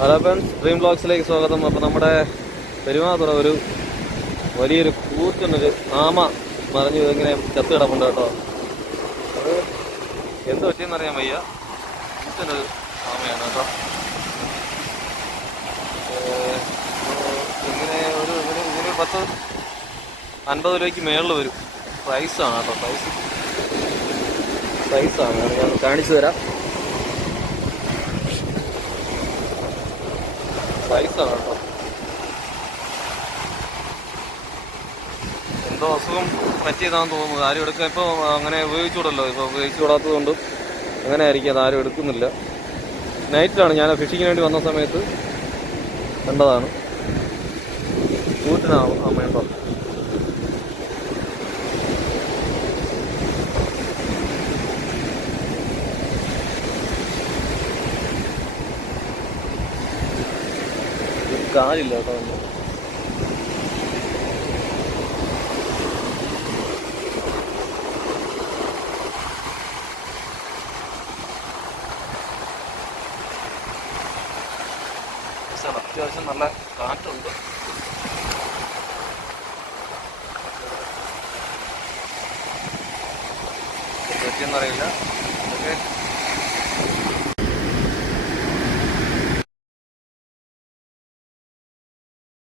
Hello friends dream ബ്ലോഗ്സിലേക്ക് സ്വാഗതം. അപ്പോൾ നമ്മുടെ പെരുമാതുറ ഒരു വലിയൊരു കൂറ്റുന്നൊരു ആമ മറിഞ്ഞു ഇങ്ങനെ ചത്ത് കിടപ്പുണ്ട് കേട്ടോ. അത് എന്ത് പറ്റിയെന്ന് അറിയാൻ വയ്യ. കൂറ്റുന്നൊരു ആമയാണ് കേട്ടോ. ഇങ്ങനെ ഒരു ഇങ്ങനെ ഇങ്ങനെ പത്ത് അൻപത് രൂപയ്ക്ക് മേളിൽ വരും. പ്രൈസാണ് കേട്ടോ. പ്രൈസ് പ്രൈസാണ് ഞാൻ കാണിച്ചു തരാം. കേട്ടോ എന്തോ അസുഖം പറ്റിയതാണെന്ന് തോന്നുന്നത് ആരും എടുക്കാൻ ഇപ്പോൾ അങ്ങനെ ഉപയോഗിച്ചുകൂടല്ലോ? ഇപ്പോൾ ഉപയോഗിച്ചുകൂടാത്തത് കൊണ്ട് അങ്ങനെ ആയിരിക്കും അത് ആരും എടുക്കുന്നില്ല. നൈറ്റിലാണ് ഞാൻ ഫിഷിങ്ങിന് വേണ്ടി വന്ന സമയത്ത് കണ്ടതാണ്. കൂട്ടിനാ അമ്മയുണ്ടോ കേട്ടോ ഒന്നും. പക്ഷേ അത് അത്യാവശ്യം നല്ല കാറ്റുണ്ട് പറ്റിയെന്നറിയില്ല ഇതൊക്കെ